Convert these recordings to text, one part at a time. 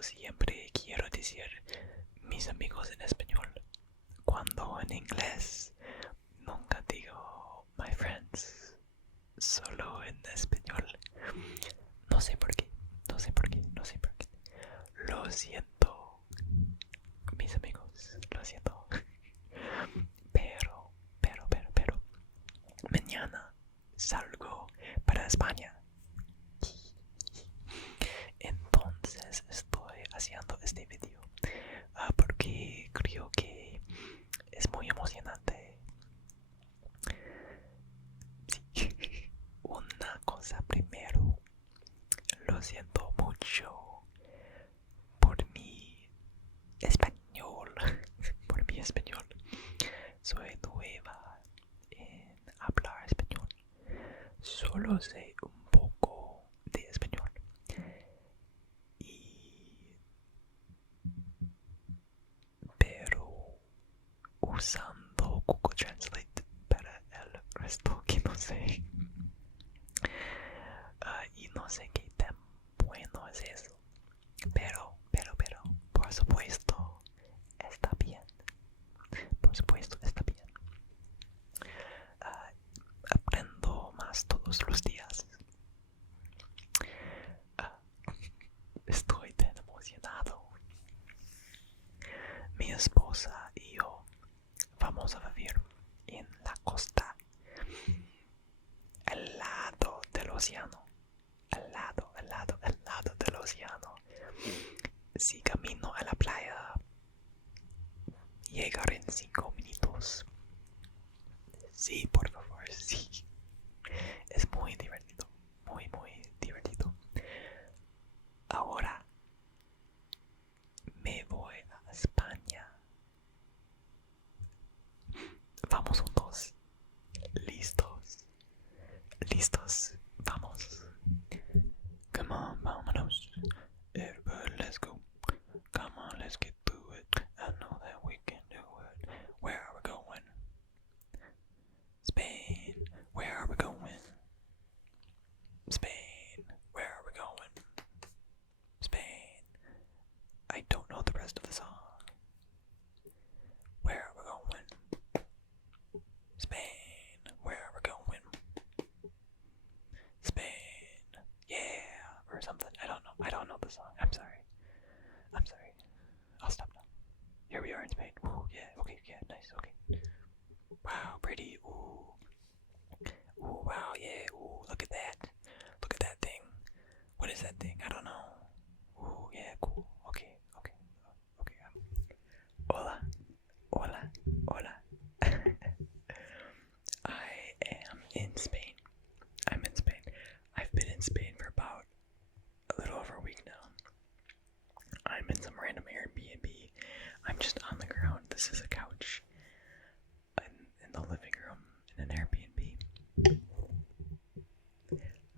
yo siempre quiero decir mis amigos en español, cuando en inglés nunca digo my friends, solo en español. No sé por qué, no sé por qué, no sé por qué. Lo siento, mis amigos, lo siento. Pero, mañana salgo para España. Entonces estoy haciendo este video porque creo que es muy emocionante. Sí. Una cosa primero, lo siento mucho por mi español, por mi español. Soy nueva en hablar español. Solo sé un poco de español. Pero usando Google Translate para el resto que no sé. Y no sé qué tan bueno es eso. Pero, por supuesto, está bien. Por supuesto, está bien. Aprendo más todos los días. Estoy tan emocionado. Mi esposa y yo vamos a vivir en la costa, al lado del océano. Al lado del océano. Si camino a la playa, llegar en 5 minutos. Sí, por favor, sí. Es muy divertido, muy divertido. Ahora me voy a España. Vamos juntos. Listos. Listos. Vamos. Come on, vámonos. Everybody, let's go. Come on, let's get to it. I know that we can do it. Where are we going? Spain. Where are we going? Spain. Where are we going? Spain. I don't know the rest of the song. Where are we going? Spain. Where are we going? Spain. Yeah. Or something. I don't know. I don't know the song. I'm sorry. I'm sorry. I'll stop now. Here we are in Spain. Ooh, yeah. Okay, yeah. Nice. Okay. Wow, pretty. Ooh. Ooh, wow, yeah. Ooh, look at that. Look at that thing. What is that thing? I don't know. Ooh, yeah, cool. Okay. Hola. Hola. I am in Spain. I'm in Spain. I've been in Spain for about a little over a week now. I'm in some random Airbnb. I'm just on the ground. This is a couch in the living room in an Airbnb.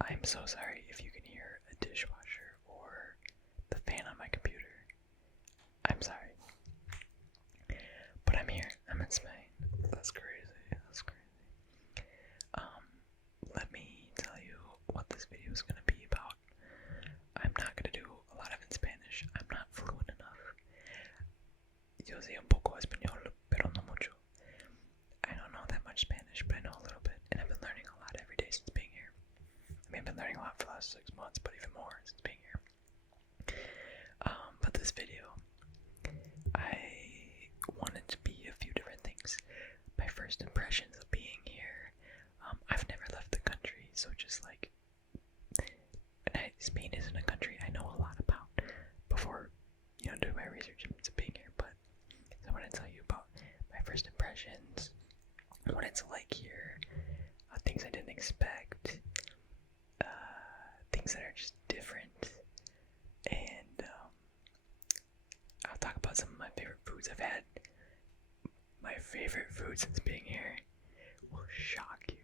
I'm so sorry if you can hear a dishwasher or the fan on my computer. I'm sorry. But I'm here. I'm in Spain. That's crazy. Let me tell you what this video is going to be about. I'm not going to do a lot of it in Spanish. I'm not fluent enough. Yo sé un poco español, pero no mucho. I don't know that much Spanish, but I know a little bit. And I've been learning a lot every day since being here. I mean, I've been learning a lot for the last 6 months, but even more since being here. But this video, I wanted to be a few different things. My first impressions of being here. I've never left the country, so just like, Spain isn't a country I know a lot about before, doing my research into being here. But I want to tell you about my first impressions, what it's like here, things I didn't expect, things that are just different, and I'll talk about some of my favorite foods I've had. My favorite food since being here will shock you.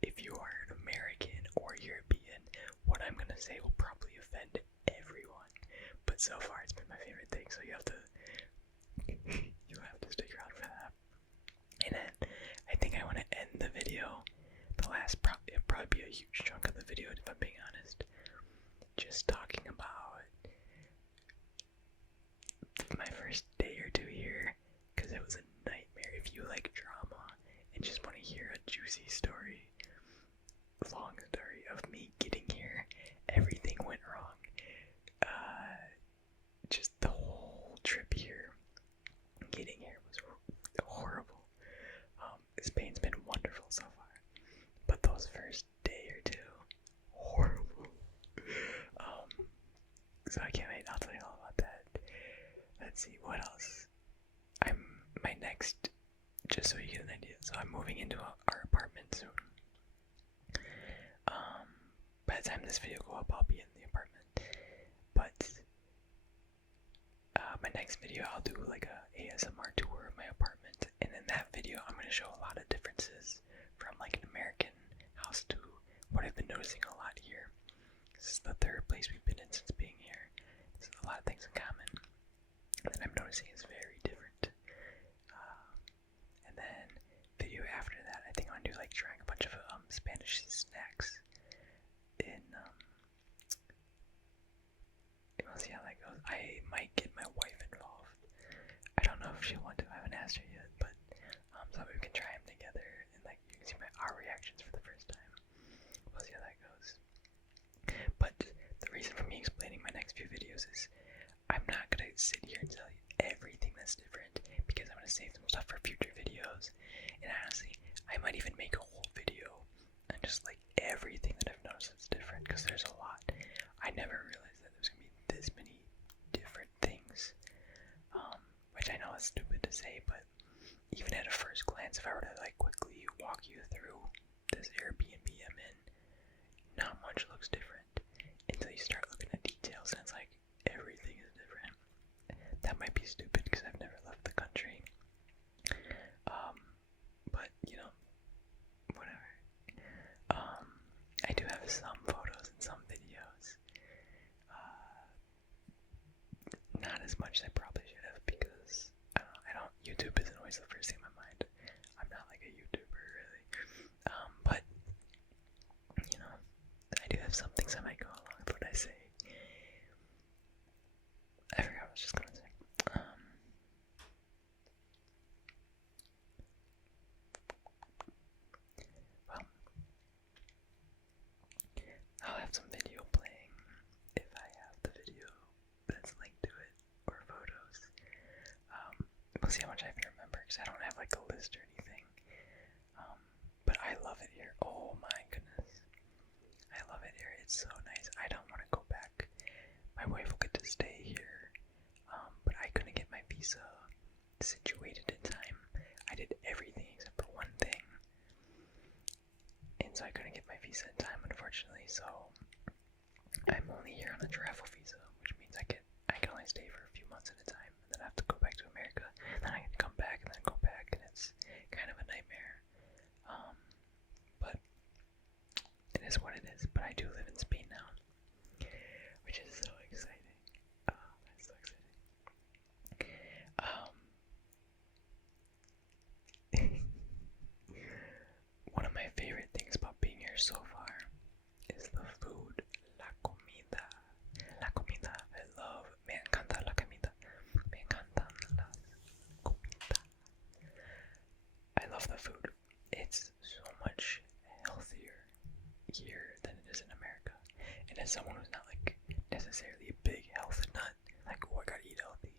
If you are an American or European, what I'm gonna say will probably offend everyone. But so far it's been my favorite thing, so you have to stick around for that. And then I think I want to end the video. It'll probably be a huge chunk of the video if I'm being honest. Just talking about juicy story, long story of me getting here. Everything went wrong. Just the whole trip here, getting here was horrible. Spain's been wonderful so far, but those first day or two, horrible. So I can't wait. I'll tell you all about that. Let's see what else. My next, just so you get an idea. So I'm moving into our apartment soon. By the time this video goes up, I'll be in the apartment. But my next video, I'll do like a ASMR tour of my apartment, and in that video, I'm gonna show a lot of differences from like an American house to what I've been noticing a lot here. This is the third place we've been in since being here. There's a lot of things in common that I'm noticing is very different. And then video after that, I think I'm gonna do like trying a bunch of Spanish snacks. We'll see how that goes. I might get my wife involved. I don't know if she'll want to. I haven't asked her yet, but so we can try them together and like you can see our reactions for the first time. We'll see how that goes. But the reason for me explaining my next few videos is I'm not gonna sit here and tell you everything that's different because I'm gonna save some stuff for future videos. And honestly, I might even make a whole video on just like everything that I've noticed that's different because there's a lot. I never realized that there's gonna be this many different things, which I know is stupid to say, but even at a first glance, if I were to like quickly walk you through this Airbnb I'm in, not much looks different until you start looking at details and it's like everything is different. That might be stupid because I've never left the country, but you know, whatever. I do have some photos and some videos. Not as much as I probably should have because YouTube isn't always the first thing in my mind. I'm not like a YouTuber really. But you know, I do have some things that might go along with what I say. I forgot what I was just gonna say. Well, I'll have some video playing if I have the video that's linked to it or photos. We'll see how much I can remember because I don't have like a list or anything. But I love it here. Oh my goodness. I love it here. It's so nice. I don't want to go back. My wife will get to stay here. But I couldn't get my visa situated in time. I did everything except for one thing. And so I couldn't get my visa in time, unfortunately. So I'm only here on a travel visa, which means I can only stay for a few months at a time, and then I have to go back to America. Then I can come back and then go back, and it's kind of a nightmare. But it is what it is. But I do live in Spain now, which is so exciting. That's so exciting. One of my favorite things about being here so far is the food, la comida. La comida, me encanta la comida. Me encantan las comida. I love the food. It's so much healthier here than it is in America. And as someone who's not like necessarily a big health nut, like, oh, I gotta eat healthy,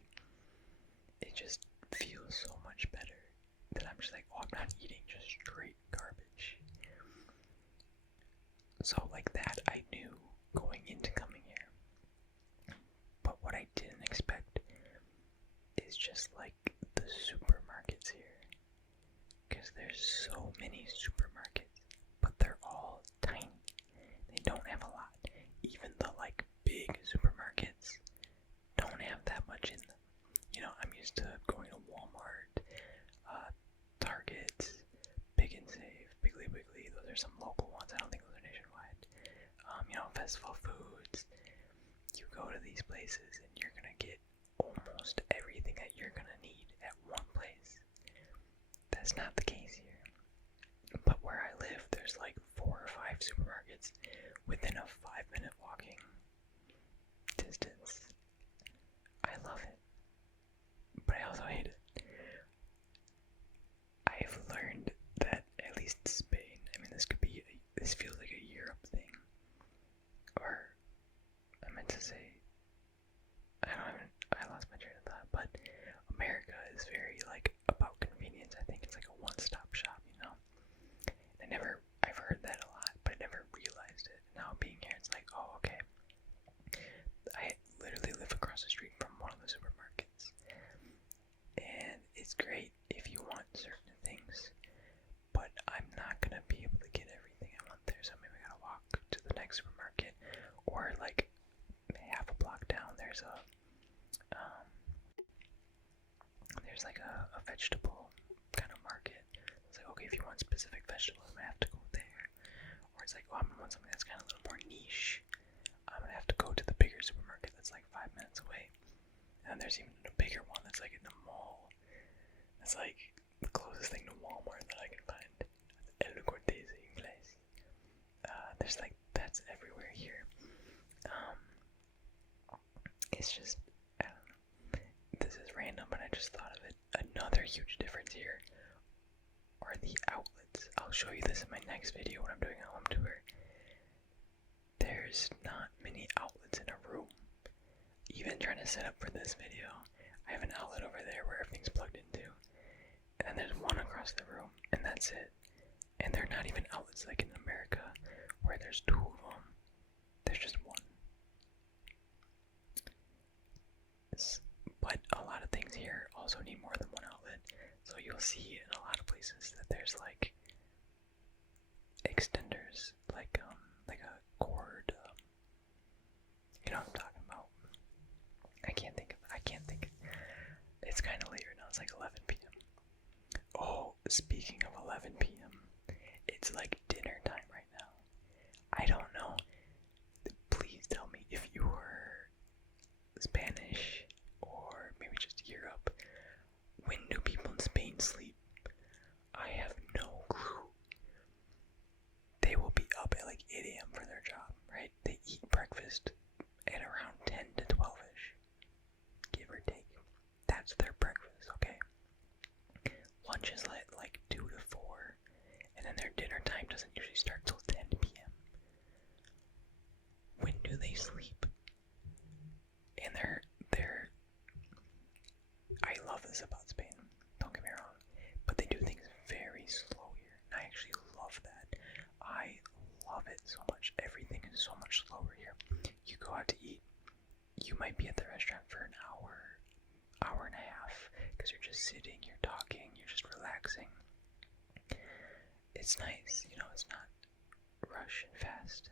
it just feels so much better that I'm just like, oh, I'm not eating just straight garbage. So like that I knew going into coming here. But what I didn't expect is just like the supermarkets here. Because there's so many supermarkets, but they're all tiny. They don't have a lot. Even the like big supermarkets don't have that much in them. You know, I'm used to going to Walmart, Target, Big and Save, Piggly Wiggly. Those are some local ones. I don't think those are nationwide. You know, Festival Foods. You go to these places and you're gonna get almost everything that you're gonna need at one place. That's not the case here. But where I live, there's like 4 or 5 supermarkets within a 5-minute walking distance. I love it. But I also hate it. I've learned that at least Spain this feels like a Europe thing. Or, I meant to say, I lost my train of thought, but America is very, like, about convenience. I think it's like a one-stop shop, you know? I've heard that a lot, but I never realized it. Now being here, it's like, oh, okay. I literally live across the street from one of the supermarkets. And it's great if you want certain things, but I'm not gonna be able to get everything I want there, so maybe I gotta walk to the next supermarket, or like half a block down there's like a vegetable kind of market. It's like, okay, if you want specific vegetables, I'm gonna have to go there. Or it's like, oh, I'm gonna want something that's kind of a little more niche. I'm gonna have to go to the bigger supermarket that's like 5 minutes away. And there's even a bigger one that's like in the mall. It's like the closest thing to Walmart that I can find. El Cortese place. There's like, that's everywhere here. It's just, I don't know. This is random, but I just thought of it. Another huge difference here are the outlets. I'll show you this in my next video when I'm doing a home tour. There's not many outlets in a room. Even trying to set up for this video, I have an outlet over there where everything's plugged into. And then there's one across the room, and that's it. And they're not even outlets like in America, where there's 2 of them. There's just one. But a lot of things here also need more than one outlet. So you'll see in a lot of places that there's like extenders, like a cord. You know what I'm talking about? I can't think. It's kind of later now. It's like 11 p.m. Oh, speaking of 11 p.m., it's like dinner time right now. I don't know. Please tell me if you were Spanish or maybe just Europe. When do people in Spain sleep? I have no clue. They will be up at like 8 a.m. for their job, right? They eat breakfast at around 10 to 12ish, give or take. That's their breakfast, okay? Lunch is like 2 to 4, and then their dinner time doesn't usually start till 10 p.m. When do they sleep? And I love this about Spain, don't get me wrong, but they do things very slow here, and I actually love that. I love it so much. Everything is so much slower here. You go out to eat, you might be at the restaurant for an hour and a half, because you're just sitting, you're talking, you're just relaxing. It's nice, you know, it's not rush and fast,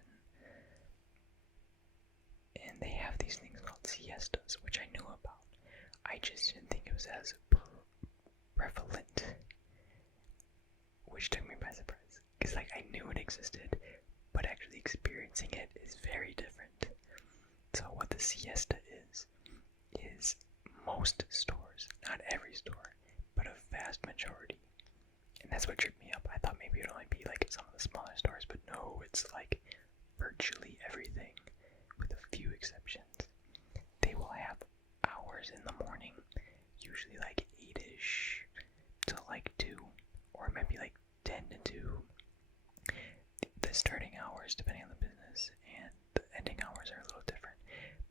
and they have these things called siestas, which I knew about. I just didn't think it was as prevalent, which took me by surprise, because like I knew it existed, but actually experiencing it is very different. So what the siesta is most stores, not every store, but a vast majority, and that's what tripped me up. I thought maybe it'd only be like some of the smaller stores, but no, it's like virtually everything, with a few exceptions. They will have hours in the morning, usually like 8ish to like 2, or it might be like 10 to 2. The starting hours, depending on the business, and the ending hours are a little different,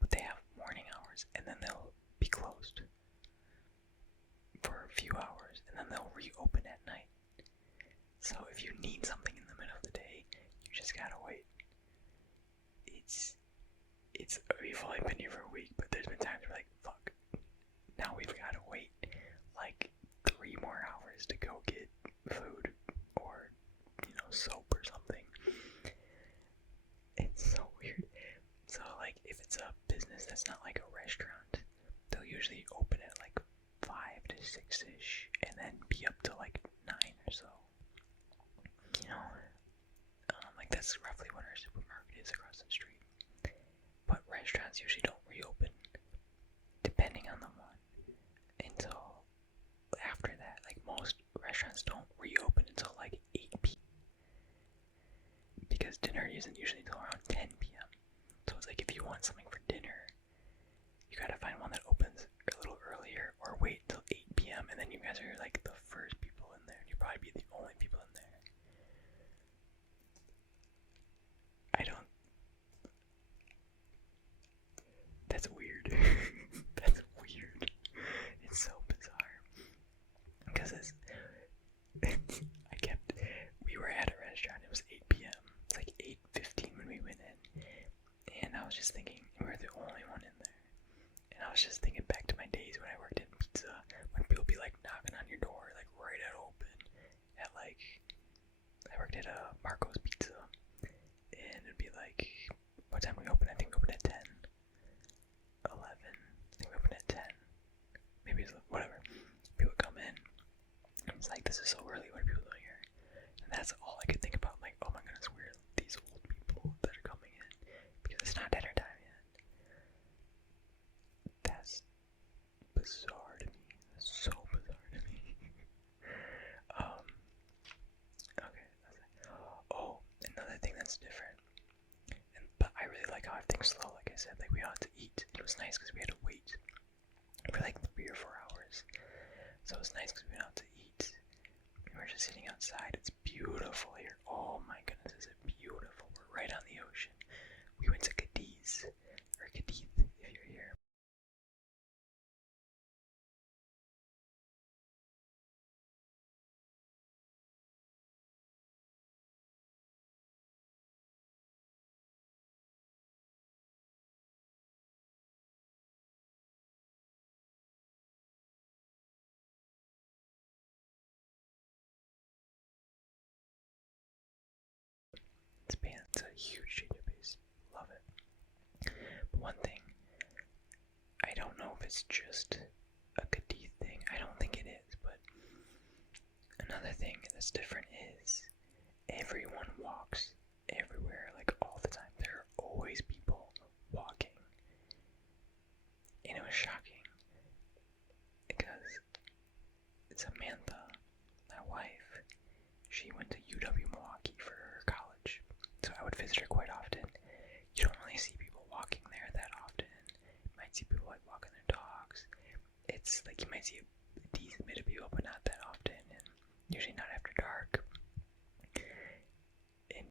but they have morning hours, and then they'll be closed for a few hours, and then they'll reopen at night. So if you need something in the middle of the day, you just gotta wait. We've only been here for a week, but there's been times where like, fuck, now we've gotta wait like 3 more hours to go get food or, you know, soap or something. It's so weird. So like, if it's a business that's not like a restaurant, they'll usually open at like 5 to 6ish, and then be up to like 9 or so. You know, like that's roughly what our supermarket is across the street. But restaurants usually don't reopen, depending on the one, until after that. Like most restaurants don't reopen until like 8 p.m. because dinner isn't usually until around 10 p.m. So it's like if you want something for dinner, you gotta find one that opens a little earlier, or wait until 8 p.m. and then you guys are like the first people in there, and you'll probably be the only people in there. because we were at a restaurant, it was 8 p.m. It's like 8:15 when we went in, and I was just thinking, we were the only one in there, and I was just thinking back to my days when I worked in pizza, when people would be like knocking on your door, like right at open, at like, I worked at Marco's Pizza, and it'd be like, what time do we open? I think we opened at 10, 11, I think we opened at 10, maybe it's whatever. People would come in, and it's like, this is so early, what are people doing here? And that's all I could think about, like, oh my goodness, where are these old people that are coming in? Because it's not dinner time yet. That's bizarre to me. That's so bizarre to me. Okay. Oh, another thing that's different. But I really like how everything's slow, like I said. Like, we had to eat. It was nice because we had to wait for like 3 or 4 hours. So it was nice because we went out to eat. We were just sitting outside. It's beautiful here. Oh my goodness, is it beautiful. We're right on the ocean. We went to Cadiz, or Cadiz if you're here. It's a huge database. Love it. But one thing, I don't know if it's just a Cadiz thing. I don't think it is, but another thing that's different is everyone walks everywhere, like all the time. There are always people walking. And it was shocking because Samantha, my wife, she went to UW Milwaukee for her college, so I would visit her quite often. You don't really see people walking there that often. You might see people like walking their dogs. It's like you might see a decent bit of people, but not that often, and usually not after dark. And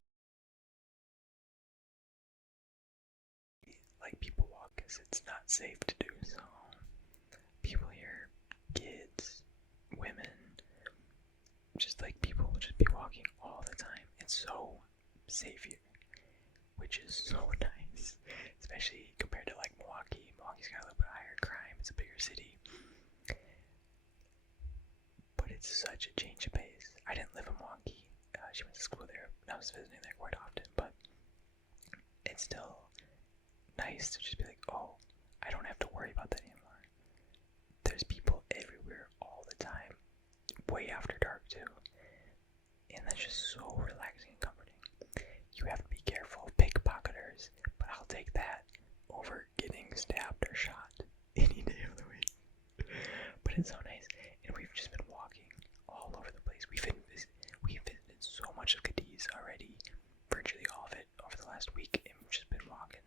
like people walk because it's not safe to do so. People here, kids, women, just like people will just be walking all the time. It's so safe here, which is so nice, especially compared to like Milwaukee. Milwaukee's got a little bit higher crime. It's a bigger city, but it's such a change of pace. I didn't live in Milwaukee. She went to school there, and I was visiting there quite often, but it's still nice to just be like, oh, I don't have to worry about that anymore. There's people everywhere all the time, way after dark too, and that's just so relaxing and comforting. You have to be careful of pickpocketers, but I'll take that over getting stabbed or shot any day of the week. But it's so nice, and we've just been walking all over the place. We've visited so much of Cadiz already, virtually all of it over the last week, and we've just been walking.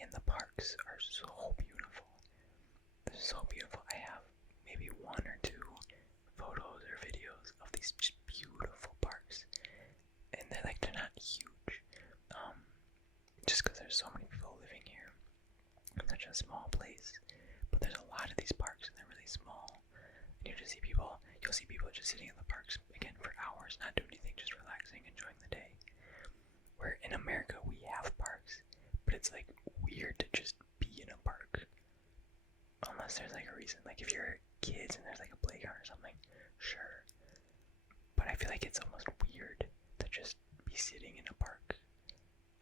And the parks are so beautiful. They're so beautiful. I have maybe 1 or 2 photos or videos of these just beautiful parks, and they're not huge, just because there's so many people living here in such a small place. But there's a lot of these parks, and they're really small. And you'll see people just sitting in the parks again for hours, not doing anything, just relaxing, enjoying the day. Where in America we have parks, but it's like weird to just be in a park unless there's like a reason. Like if you're kids and there's like a playground or something, sure. But I feel like it's almost weird to just be sitting in a park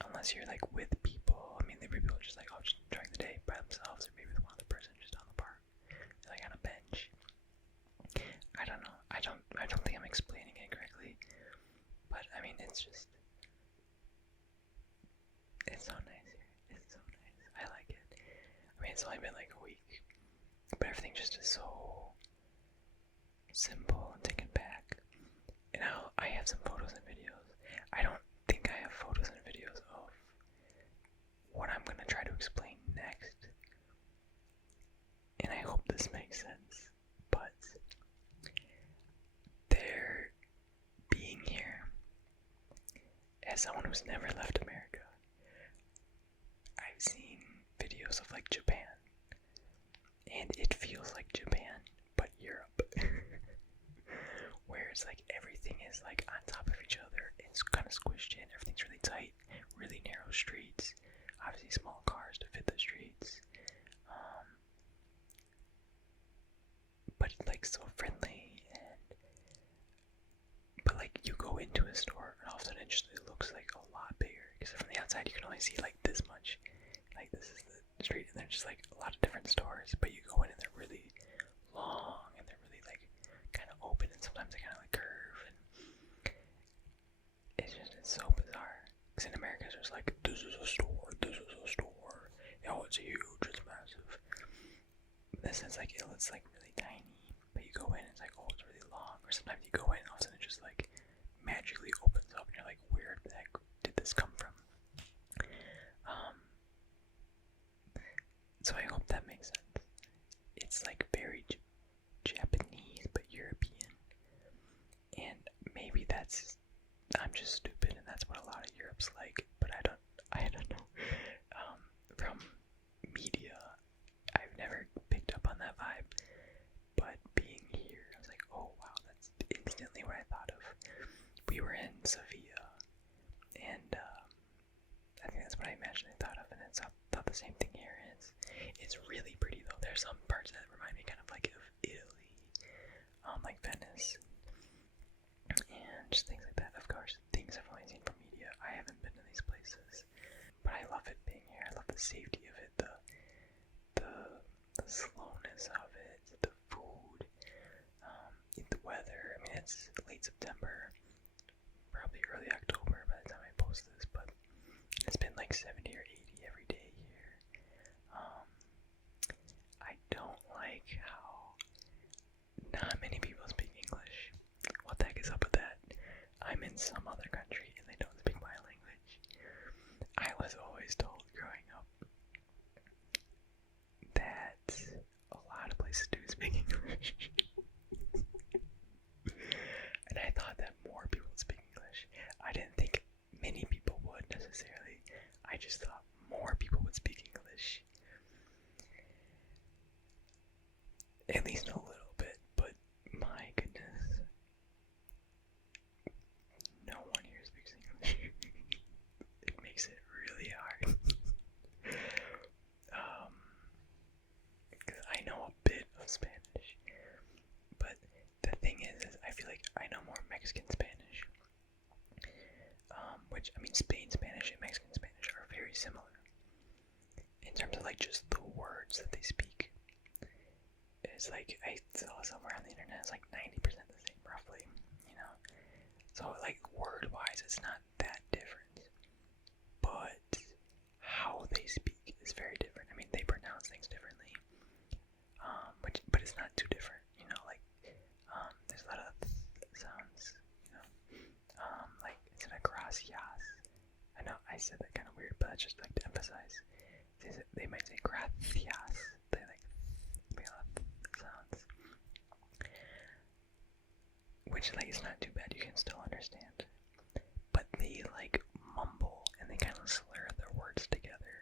unless you're like with people. I mean, there are people just like, oh, just enjoying the day by themselves, or maybe with one other person just on the park, like on a bench. I don't know. I don't think I'm explaining it correctly, but I mean, it's so nice here. It's so nice. I like it. I mean, it's only been like a week, but everything just is so simple and taken back. And I have some photos and videos. I don't think I have photos and videos of what I'm gonna try to explain next. And I hope this makes sense. But being here, as someone who's never left America, I've seen videos of like Japan, and it feels like Japan, but Europe. it's like everything is like on top of each other. It's kind of squished in. Everything's really tight, really narrow streets. Obviously, small cars to fit the streets. But like so friendly, but like you go into a store and all of a sudden it looks like a lot bigger, because from the outside you can only see like this much. Like this is the street, and there's just like a lot of different stores, but you go in and they're really long and they're really like kind of open, and sometimes they kind of like curve, and it's so bizarre. Because in America it's just like, this is a store, oh, it's huge, it's massive. But this is like, it's like really tiny, but you go in and it's like, oh, it's really long. Or sometimes you go in and all of a sudden it just like magically opens up and you're like, where the heck did this come from? So I hope that makes sense. It's like very Japanese but European, and maybe I'm just stupid and that's what a lot of Europe's like, but I don't know. From media, I've never picked up on that vibe, but being here, I was like, oh wow, that's instantly what I thought of. We were in Sevilla, and I think that's what I imagined I thought of, and I thought the same thing here is. It's really pretty though. There's some parts that remind me kind of like of Italy, like Venice, and just things like that. Of course, things I've only seen from media. I haven't been to these places, but I love it being here. I love the safety of it, the slowness of it, the food, the weather. I mean, it's late September, probably early October by the time I post this, but it's been like 70 or 80 every day here. I don't like how not many people speak English. What the heck is up with that? I'm in some other country and they don't speak my language. I was always told growing up that a lot of places do speak English. And I thought that more people would speak English. I didn't think many people would necessarily. I just thought more people would speak English. At least a little bit, but my goodness. No one here speaks English. It makes it really hard. Because I know a bit of Spanish, but the thing is I feel like I know more Mexican Spanish. Which, I mean, Spain Spanish and Mexican Spanish are very similar. In terms of like just the words that they speak. It's like, I saw somewhere on the internet, it's like 90% the same, roughly, you know? So, like, word-wise, it's not that different. But how they speak is very different. I mean, they pronounce things differently. But it's not too different, you know? Like, there's a lot of sounds, you know? Like, instead of gracias. I know, I said that kind of weird, but that's just like to emphasize. They might say gracias. They like sounds, which like is not too bad, you can still understand, but they like mumble and they kind of slur their words together,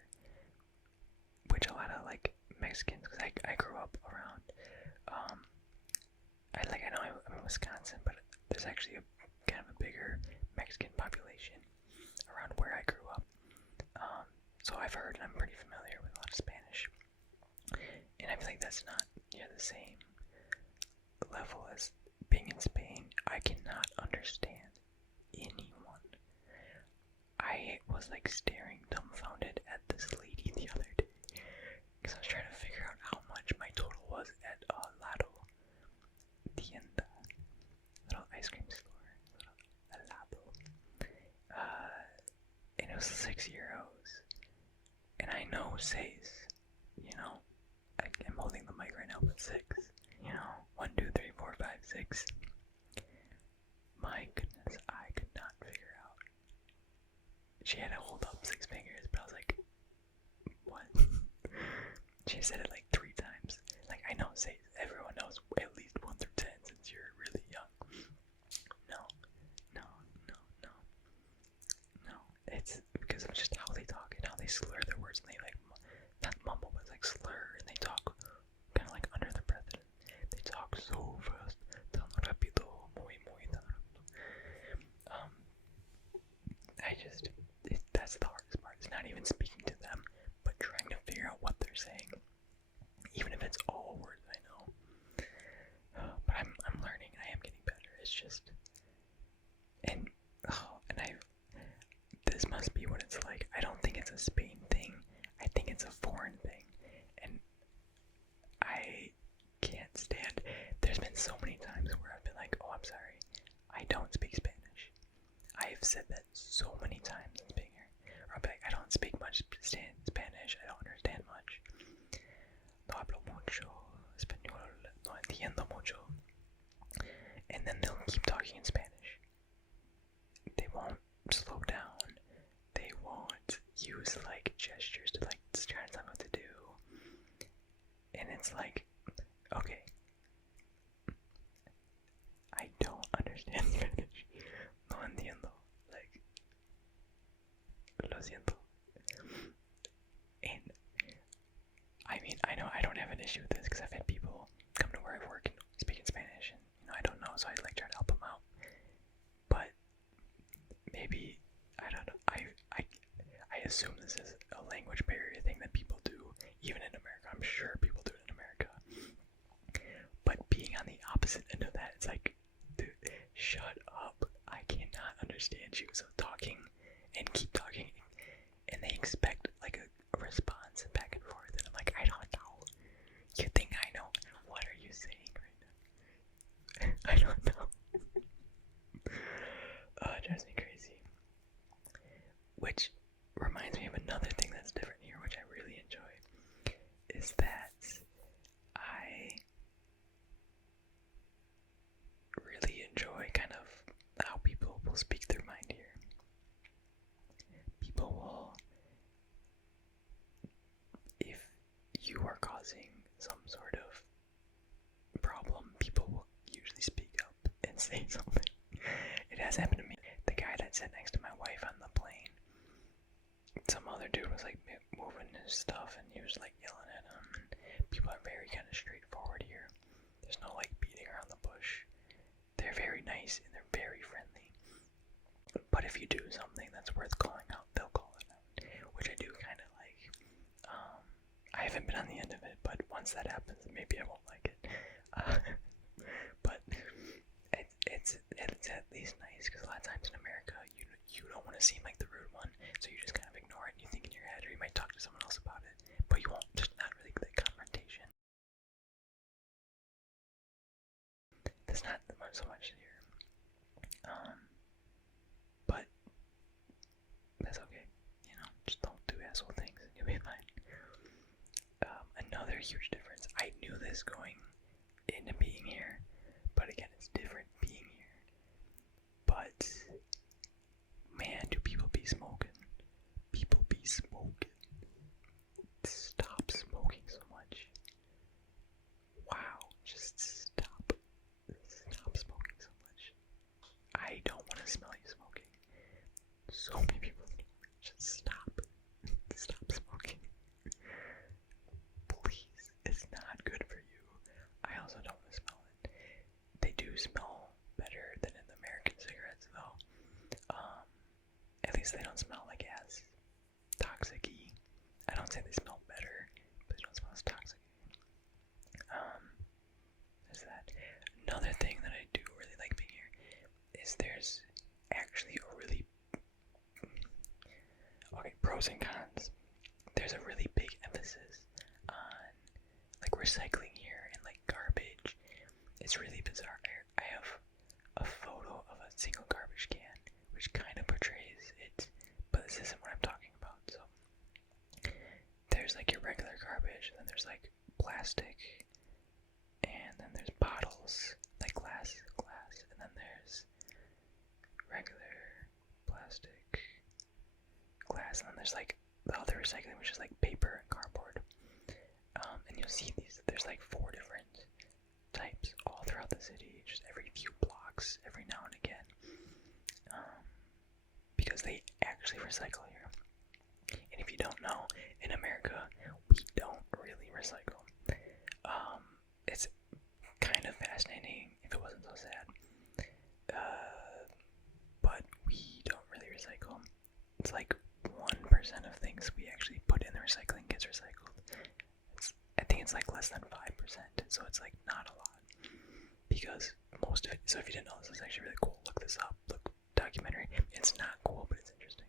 which a lot of like Mexicans, because I grew up around, I know I'm in Wisconsin, but there's actually kind of a bigger Mexican population around where I grew up, so I've heard and I'm pretty familiar with a lot of Spanish. And I feel like that's not near the same level as being in Spain. I cannot understand anyone. I was like staring dumbfounded at this lady the other day because I was trying to figure out how much my total was at Lado Tienda, little ice cream store, Lado. And it was €6. And I know 6, you know. I'm holding the mic right now, but 6, you know, 1, 2, 3, 4, 5, 6. My goodness, I could not figure out. She had to hold up 6 fingers, but I was like, what? She said it like 3 times. Like, I know, say, everyone knows at least 1 through 10 since you're really young. No. It's because of just how they talk and how they slur their words, and they like, not mumble, but like slur, and they talk kind of like under their breath. They talk so fast, tan rápido, muy it's just, and this must be what it's like. I don't think it's a Spain thing. I think it's a foreign thing, and I can't stand. There's been so many times where I've been like, "Oh, I'm sorry, I don't speak Spanish." I've said that so many times since being here. Or I'll be like, "I don't speak much Spanish. I don't understand much. No hablo mucho español. No entiendo mucho." And then they'll keep talking in Spanish. They won't slow down. They won't use like gestures to like try to tell me what to do. And it's like, okay, I don't understand Spanish. No entiendo. Like, lo siento. And I mean, I know I don't have an issue with this because I've had people come to where I work and speak in Spanish, and I don't know, so I like try to help them out. But maybe I don't know. I assume this is a language barrier thing that people do, even in America. I'm sure people do it in America. But being on the opposite end of that, it's like, dude, shut up. I cannot understand you. So talking and keep talking, and they expect like a response back and forth, and I'm like, I don't know. You think I know? What are you saying right now? I don't know. It drives me crazy. Which reminds me of another thing that's different here, which I really enjoy, is that I really enjoy kind of how people will speak their mind here. People will, if you are causing some sort of problem, people will usually speak up and say something. It has happened to me. The guy that sat next to my wife on the plane, some other dude was like moving his stuff and he was like yelling at him. And people are very kind of straightforward here. There's no like beating around the bush. They're very nice and they're very friendly. But if you do something that's worth calling out, they'll call it out, which I do kind of like. I haven't been on the end of it, but once that happens, maybe I won't like it. But it's at least nice, because a lot of times in America, you don't want to seem like the rude one, so you just kind of ignore it and you think in your head, or you might talk to someone else about it, but you won't, just not really the confrontation. That's not so much here. But that's okay. You know, just don't do asshole things and you'll be fine. Another huge difference. I knew this going into being here, but again, it's different being here. But man, do people be smoking? People be smoking. Stop smoking so much. Wow, just stop. Stop smoking so much. I don't want to smell you smoking. So many people just stop. Stop smoking. Please, it's not good for you. I also don't want to smell it. They do smell better than in the American cigarettes though. At least they don't smell like as toxic-y. I don't say they smell better, but they don't smell as toxic-y. There's that. Another thing that I do really like being here is there's actually a really, okay, pros and cons. There's a really big emphasis on like recycling here and like garbage. It's really bizarre. I have a photo of a single garbage can, which kind of portrays it, but this isn't what I'm talking about. So there's like your regular garbage, and then there's like plastic, and then there's bottles, like glass, and then there's regular plastic, glass, and then there's like the other recycling, which is like paper and cardboard. And you'll see there's like 4 different types all throughout the city, just every few blocks, every now and again, because they actually recycle here. And if you don't know, in America, we don't really recycle. It's kind of fascinating if it wasn't so sad. But we don't really recycle. It's like 1% of things we actually put in the recycling gets recycled. I think it's like less than 5%, so it's like not a lot. Because most of it. So if you didn't know, this is actually really cool. Look this up. Look, documentary. It's not cool, but it's interesting.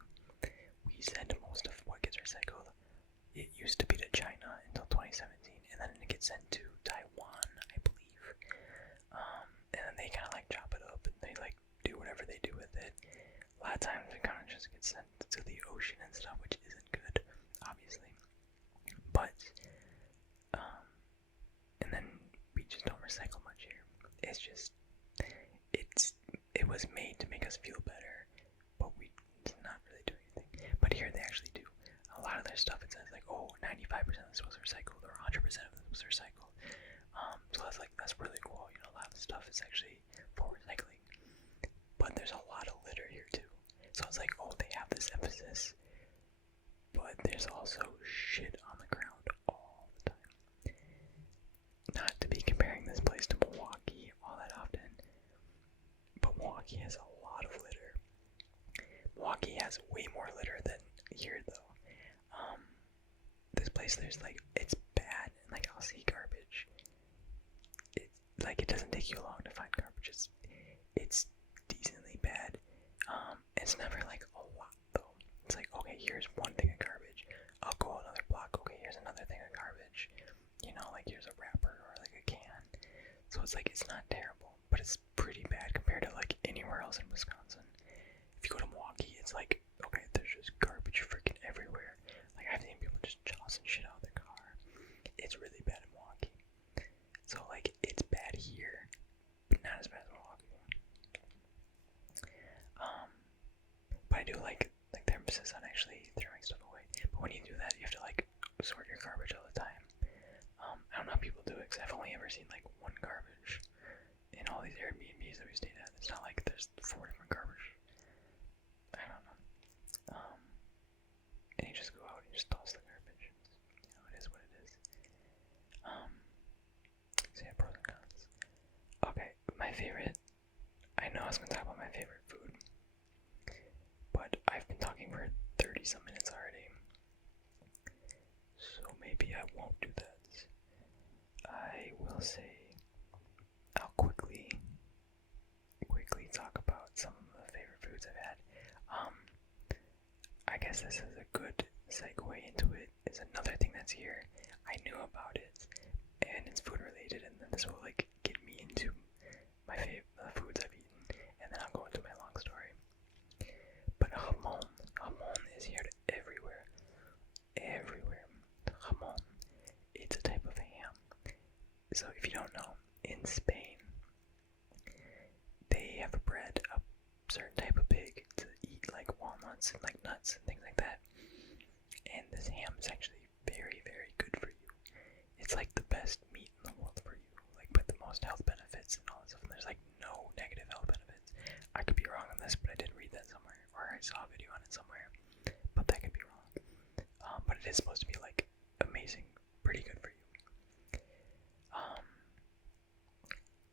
We send most of what gets recycled. It used to be to China until 2017, and then it gets sent to Taiwan, I believe. And then they kind of like chop it up and they like do whatever they do with it. A lot of times it kind of just gets sent to the ocean and stuff, which isn't good, obviously. But, and then we just don't recycle much here. It's just, it was made to make us feel better, but we did not really do anything. But here they actually do. A lot of their stuff, it says like, oh, 95% of this was recycled, or 100% of this was recycled. So that's really cool. You know, a lot of the stuff is actually for recycling. But there's a lot of litter here too. So it's like, oh, they have this emphasis, but there's also shit on the ground all the time. Not to be comparing this place to Milwaukee all that often, but Milwaukee has a lot of litter. Milwaukee has way more litter than here though. This place, there's like, it's bad. Like, I'll see garbage. It doesn't take you long to find garbage. It's decently bad. It's never like a lot though. It's like, okay, here's one thing of garbage. I'll go another block. Okay, here's another thing of garbage. You know, like here's a wrapper or like a can. So it's like, it's not terrible, but it's pretty bad compared to like anywhere else in Wisconsin. If you go to Milwaukee, it's like, okay, there's just garbage freaking everywhere. Like, I've seen people just tossing shit out of their car. It's really bad in Milwaukee. So like, it's bad here, but not as bad as Milwaukee. But I do like their emphasis on actually throwing stuff away. But when you do that, you have to like sort your garbage all the time. I don't know how people do it, because I've only ever seen like one garbage in all these Airbnbs that we stayed at. It's not like there's 4 different garbage. I don't know. And you just go out and you just toss the garbage. You know, it is what it is. So yeah, pros and cons. Okay, my favorite. I know I was gonna talk about my favorite food, but I've been talking for 30 some minutes already. So maybe I won't do that. I will say I'll quickly talk about some of the favorite foods I've had. I guess this is a good segue into it. It's another thing that's here. I knew about it, and it's food related, and then this will like get me into my favorite foods I've eaten, and then I'll go into my long story. But jamon is here everywhere. Jamon, it's a type of ham. So if you don't know, in Spain, they have a bread, a certain type of pig to eat like walnuts and like nuts and things like that. And this ham is actually very, very good for you. It's like the best meat in the world for you, like with the most health benefits and all that stuff. And there's like no negative health benefits. I could be wrong on this, but I did read that somewhere, or I saw a video on it somewhere. But that could be wrong. But it is supposed to be like amazing, pretty good for you.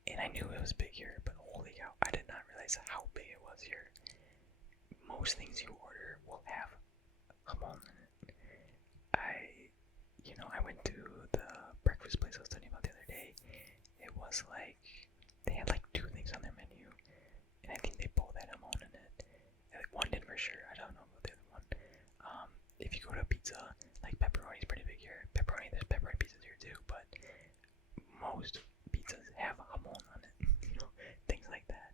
And I knew it was big here, but holy cow, I did not realize how big it was here. Most things you order will have jamon in it. I went to the breakfast place I was telling you about the other day. It was like, they had like 2 things on their menu, and I think they both had jamon in it. And one did for sure, I don't know about the other one. If you go to a pizza, like pepperoni's pretty big here. There's pepperoni pizzas here too, but most pizzas have jamon on it, things like that.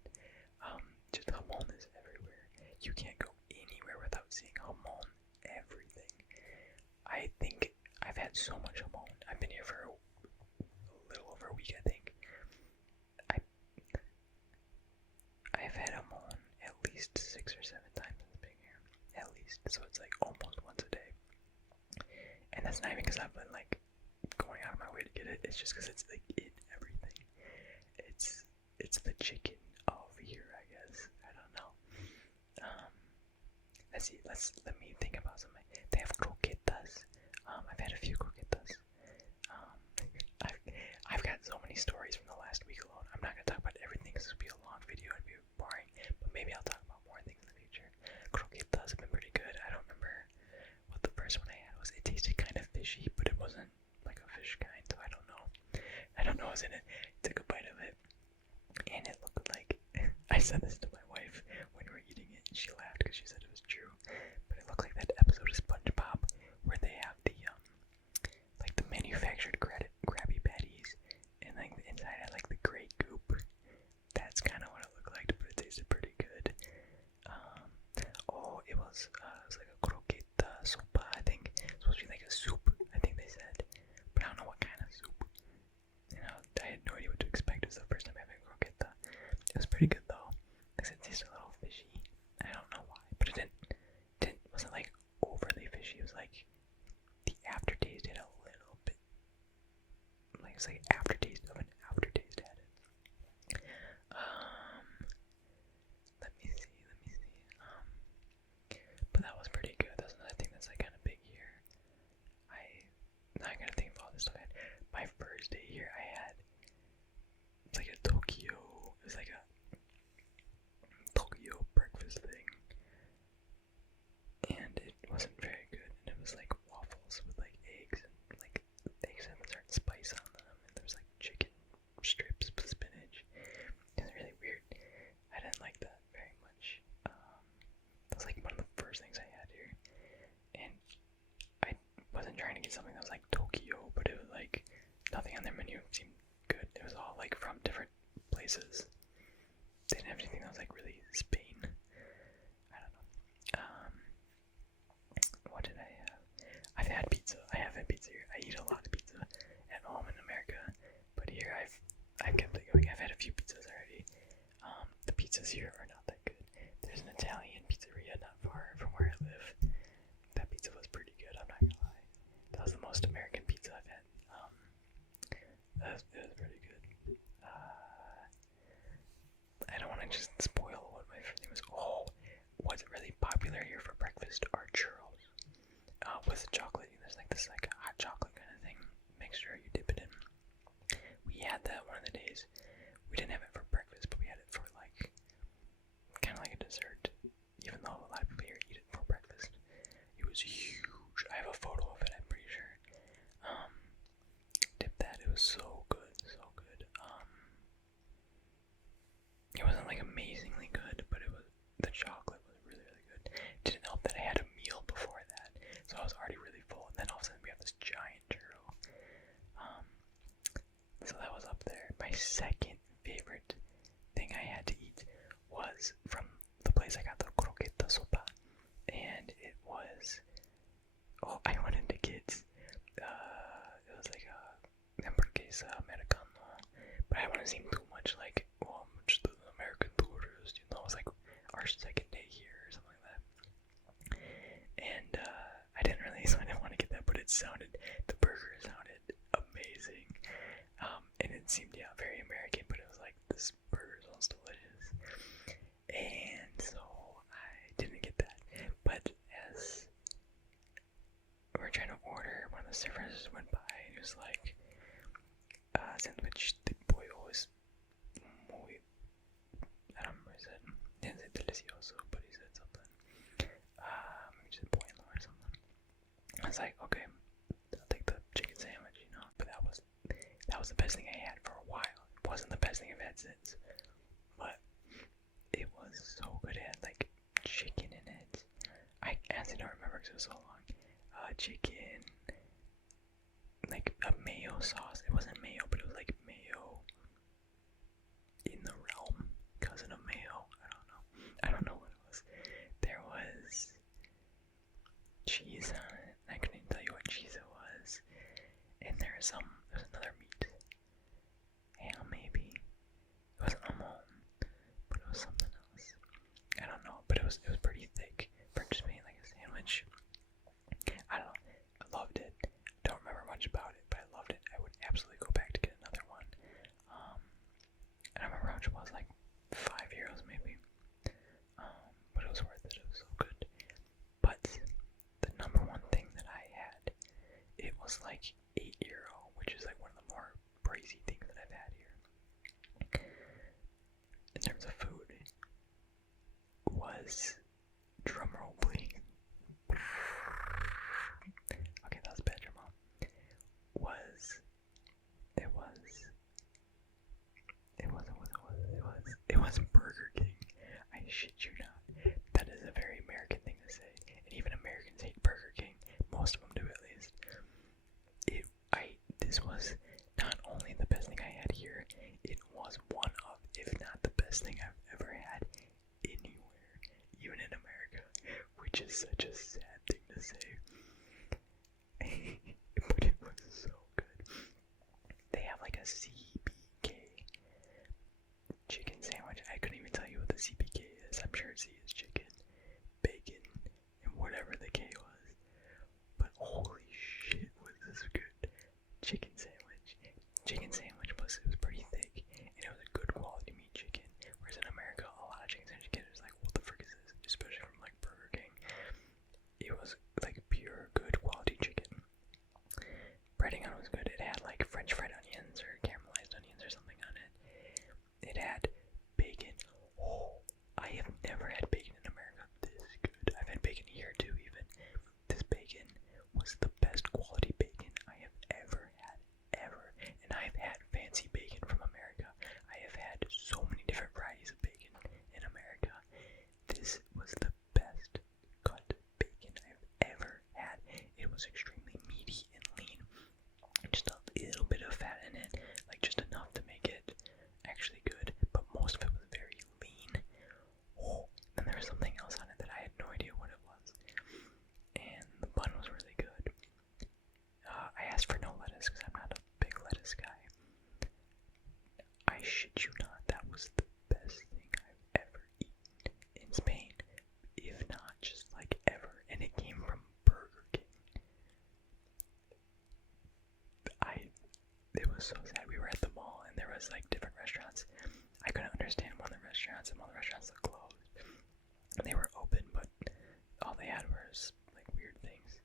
Just jamon is everywhere. You can't go anywhere without seeing jamon everything. I think I've had so much jamon. I've been here for a little over a week, I think. I've had jamon at least 6 or 7 times since being here, at least. So it's like almost once a day. And that's not even because I've been like going out of my way to get it. It's just because it's like in everything. It's the chicken of here, I guess. I don't know. Let's see. Let me think about something. They have croquetas. I've had a few croquetas. I've got so many stories from the last week alone. I'm not gonna talk about everything because this would be a long video and be boring. But maybe I'll talk about more things in the future. Croquetas have been pretty good. I don't remember what the first one I had was. It tasted kind of fishy, but it wasn't like a fish kind, so I don't know. I don't know what's in it. I took a bite of it, and it looked I said this to my wife when we were eating it, and she laughed because she said it was true. But it looked like that episode of SpongeBob where they have the like the manufactured Krabby Patties, and like the inside had like the gray goop. That's kind of what it looked like, but it tasted pretty good. Oh, it was like a croqueta sopa, I think. It's supposed to be like a soup, I think they said. But I don't know what kind of soup. You know, I had no idea what to expect. It was the first time having croqueta. It was pretty good though. It tasted a little fishy. I don't know why, but it wasn't like overly fishy. It was like the aftertaste had a little bit, like it's like aftertaste of an aftertaste had it. Let me see. But that was pretty good. That's another thing that's like kind of big here. I'm not gonna think of all this stuff I had. My first day here, I had it's like a Tokyo. It was like a Tokyo breakfast thing, and it wasn't very good. And it was like waffles with like eggs and like eggs have a certain spice on them, and there was like chicken strips with spinach. It was really weird. I didn't like that very much. That was like one of the first things I had here, and I wasn't trying to get something that was like Tokyo, but it was like nothing on their menu seemed good. It was all like from different places. They didn't have anything that was like really Spain. I don't know. What did I have? I've had pizza. I have had pizza here. I eat a lot of pizza at home in America, but here I've kept it going. I've had a few pizzas already. The pizzas here are not that good. There's an Italian pizzeria not far from where I live. That pizza was pretty good, I'm not gonna lie. That was the most American pizza I've had. It was pretty good. I don't want to just spoil what my first name was. Oh, what's really popular here for breakfast are churros. With chocolate. There's like this like hot chocolate kind of thing mixture you dip it in. We had that one of the days. We didn't have it for breakfast, but we had it for like kind of like a dessert. Even though a lot of people here eat it for breakfast. It was huge. I have a photo of it, I'm pretty sure. Dipped that. It was so good, so good. It wasn't like amazingly good, but the chocolate was really, really good. It didn't help that I had a meal before that, so I was already really full. And then all of a sudden we have this giant churro. So that was up there. My second favorite thing I had to eat was from the place I got the croqueta sopa, and it was. Oh, I wanted to get. It was like a hamburguesa americano, but I want to seem too much like, oh, I'm just an American tourist, you know. It was like our second day here or something like that, and I didn't want to get that, but the burger sounded amazing, and it seemed very American, but it was like this burger sounds delicious, and so I didn't get that. But as we're trying to order, one of the servers went by and he was like, sándwich de pollo es muy, I don't remember what he said. He didn't say delicioso, but he said something. Maybe just bueno or something. I was like, okay, I'll take the chicken sandwich, you know. But that was the best thing I had for a while. It wasn't the best thing I've had since, but it was so good. It had like chicken in it. I honestly don't remember because it was so long. Chicken, like a mayo sauce. It wasn't mayo, but it was like mayo in the realm, cousin of mayo. I don't know what it was. There was cheese on it. I couldn't even tell you what cheese it was. And there's another meat. Ham, maybe. It wasn't almond, but it was something else. I don't know, but it was pretty thick for just being like a sandwich. I don't know. I loved it. Don't remember much about it, but I loved it. I would absolutely go back to get another one. I don't remember how much it was, like €5 maybe. But it was worth it. It was so good. But the number one thing that I had, it was like €8, which is like one of the more pricey things that I've had here. In terms of food, was, drumroll please. Okay, that was bad drumroll. It was Burger King. shit you not. That is a very American thing to say. And even Americans hate Burger King. Most of them do, at least. This was not only the best thing I had here, it was one of, if not the best thing I've ever had anywhere, even in America, which is such a sad thing to say. But it was so good. They have like a CBK chicken sandwich. I couldn't even tell you what the CBK is. I'm sure C is chicken, bacon, and whatever the K was. But holy shit, was this good. Chicken sandwich. Chicken sandwich was pretty thick, and it was a good quality meat chicken. Whereas in America, a lot of chicken sandwich get is like, what the frick is this? Especially from like Burger King. It was like pure good quality chicken. Breading on it was good. It had like French fried onions or caramelized onions or something on it. It had bacon. Oh, I have never had bacon in America this good. I've had bacon here too, even. This bacon was the best quality bacon I have ever had, ever. And I've had fancy bacon from America. I have had so many different varieties of bacon in America. This was the best cut bacon I've ever had. It was extremely meaty and lean. Just a little bit of fat in it, like just enough to make it actually good, but most of it was very lean. Oh, and there was something else on it that I had no idea what it was. And the bun was really good. I asked for no lettuce because I'm not a big lettuce guy. I shit you not, that was the best thing I've ever eaten in Spain, if not just like ever. And it came from Burger King. It was so sad. We were at the mall and there was like different restaurants. I couldn't understand one of the restaurants, and one of the restaurants looked closed. And they were open, but all they had was like weird things.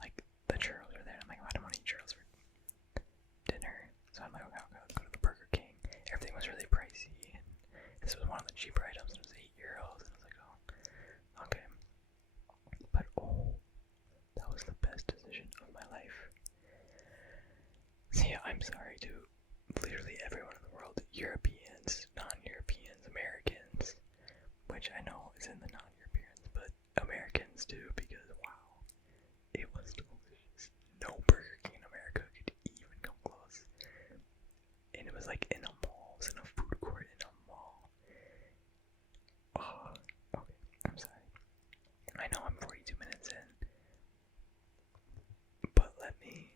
Like the churros were there. I'm like, I don't want to eat churros for dinner. So I'm like, okay, I'll go to the Burger King. Everything was really pricey, and this was one of the cheaper items. It was €8, and I was like, oh, okay. But oh, that was the best decision of my life. So yeah, I'm sorry to literally everyone in the world, Europeans, non-Europeans, Americans, which I know is in the non-Europeans, but Americans too, because wow, it was delicious. No Burger King in America could even come close. And it was like in a mall, it was in a food court in a mall. Oh, okay, I'm sorry. I know I'm 42 minutes in, but let me,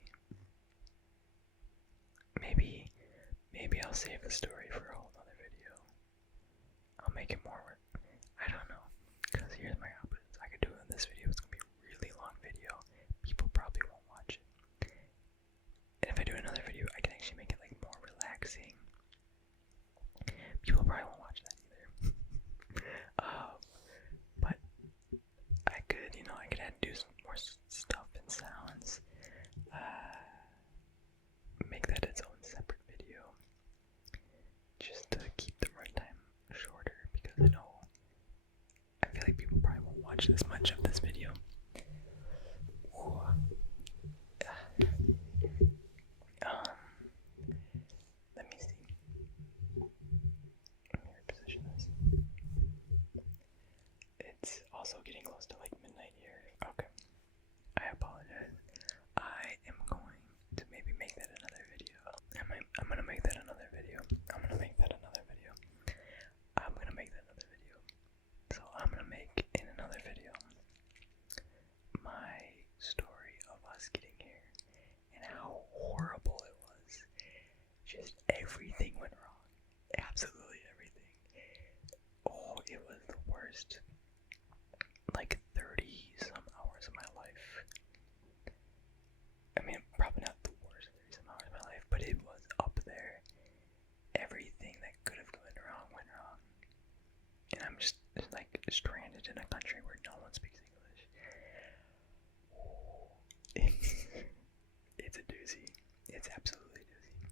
maybe I'll save the story for a whole other video. I'll make it more, I don't know, because here's my options. I could do it in this video, it's going to be a really long video. People probably won't watch it. And if I do another video, I can actually make it like more relaxing. People probably won't watch that either. But I could, I could do some more stuff and sounds. Make that its own separate video. Just to keep the runtime shorter, because I feel like people probably won't watch this much of this video. Let me see. Let me reposition this. It's also getting close to like midnight here. Okay. I apologize. I am going to maybe make that another video. I'm gonna make that another video. I'm gonna make that another video. I'm gonna make that another video. So I'm gonna make in another video my story of us getting here and how horrible it was. Just everything went wrong. Absolutely everything. Oh, it was the worst. Like 30 some hours of my life. I mean, probably not the worst 30 some hours of my life, but it was up there. Everything that could have gone wrong went wrong. And I'm just like stranded in a country where no one speaks English. It's a doozy. It's absolutely a doozy.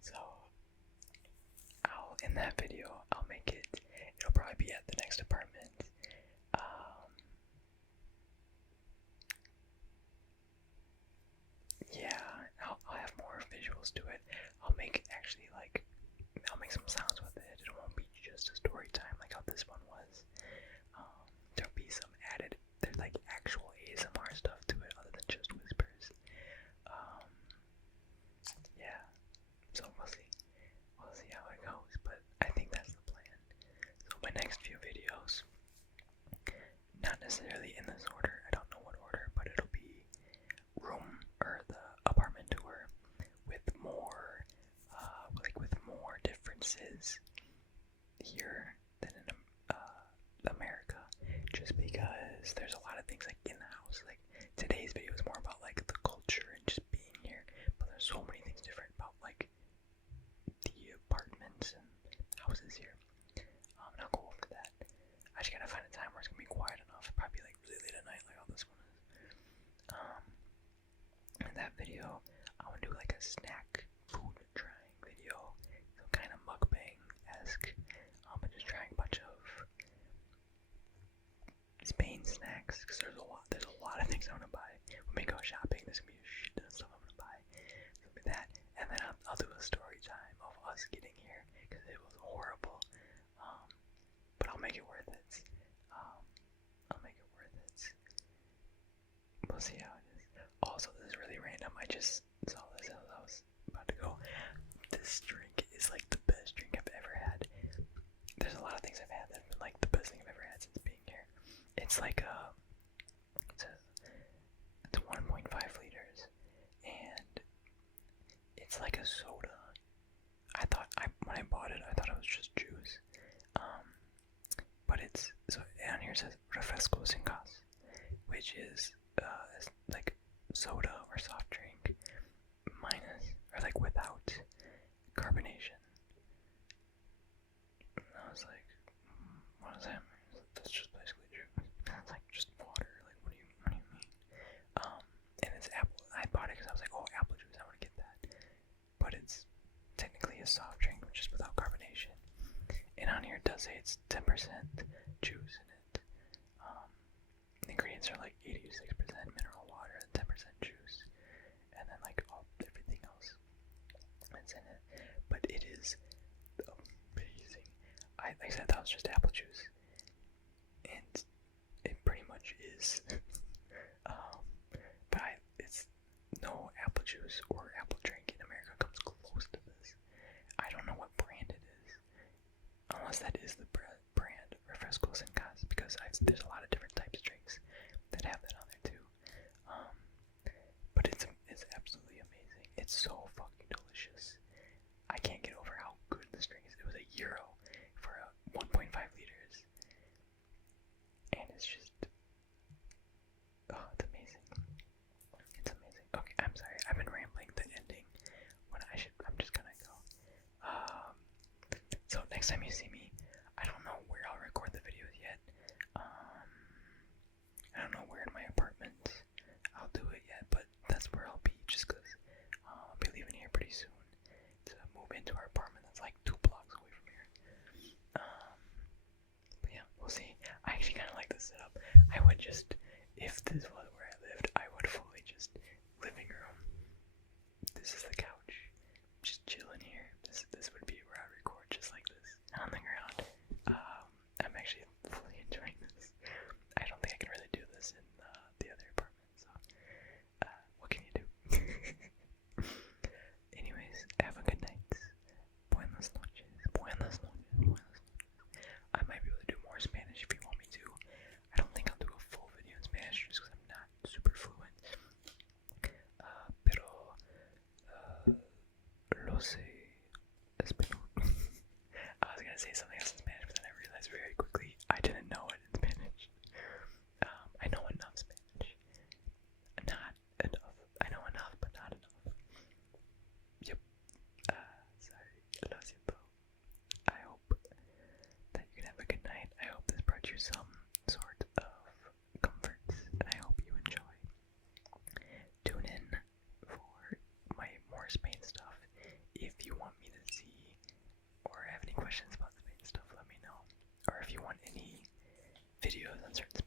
So in that video, I'll make it. It'll probably be at the next apartment. Yeah, I'll have more visuals to it. I'll make some sounds with it. It won't be just a story time. necessarily in this order. I don't know what order, but it'll be room or the apartment tour with more, with more differences here than in America, just because there's a lot of things like in the house. Like today's video is more about like the culture and just being here, but there's so many things different about like the apartments and houses here. And I'll go over that. I just gotta find a time where it's gonna be quiet enough. Probably like really late at night, like how this one is. In that video, I want to do like a snack food trying video, so kind of mukbang-esque. But just trying a bunch of Spain snacks, because there's a lot of things I want to buy. When we go shopping, there's gonna be a shit ton of stuff I'm gonna buy. So it'll be that, and then I'll do a story time of us getting here, because it was horrible. But I'll make it worth it. I'll make it worth it. We'll see how it is. Also, this is really random. I just saw this as I was about to go. This drink is like the best drink I've ever had. There's a lot of things I've had that have been like the best thing I've ever had since being here. It's like it's 1.5 liters, and it's like a soda. When I bought it, I thought it was just juice. But it's, so on here it says refresco sin gas, which is like soda or soft drink minus, or like without carbonation. And I was like, what does that mean? That's just basically juice. It's like just water. Like, what do you mean? And it's apple. I bought it because I was like, oh, apple juice, I want to get that. But it's technically a soft drink, which is without carbonation. And on here it does say it's 10% juice in it. The ingredients are like 86% mineral water and 10% juice, and then like everything else that's in it. But it is amazing. Like I said, that was just apple juice, and it pretty much is. But it's no apple juice or apple drink in America comes close to this. I don't know what brand it is, unless that is the brand Refresco Sin Gas, because there's a lot of different types of drinks that have that on there too. But it's absolutely amazing. It's so fucking delicious. I can't get over how good this drink is. It was €1 for 1.5 liters, and it's just, oh, it's amazing. It's amazing. Okay, I'm sorry. I've been rambling the ending when I'm just gonna go. So next time you see me, I don't know where I'll record the videos yet. I don't know where in my apartment I'll do it yet, but that's where I'll be, just because I'll be leaving here pretty soon to move into our apartment that's like 2 blocks away from here. But yeah, we'll see. I actually kind of like this setup. I would just, if this was where I lived, I would fully just living room. This is the couch. Just chilling here. This would be where I record, just like this, on the ground. I'm actually fully enjoying this. I don't think I can really do this in the other apartment, so what can you do? Anyways, have a good night. Buenas noches. Buenas noches. Buenas noches. I might be able to do more Spanish if you want me to. I don't think I'll do a full video in Spanish just because I'm not super fluent. Pero lo sé español. I was gonna say something else in Spanish, but then I realized very quickly I didn't know it in Spanish. I know enough Spanish. Not enough. I know enough, but not enough. Yep. Sorry. Lo siento. I hope that you can have a good night. I hope this brought you some sort of comforts, and I hope you enjoy. Tune in for my more Spain stuff. If you want me to see or have any questions about Spain stuff, let me know. Or if you want any videos on certain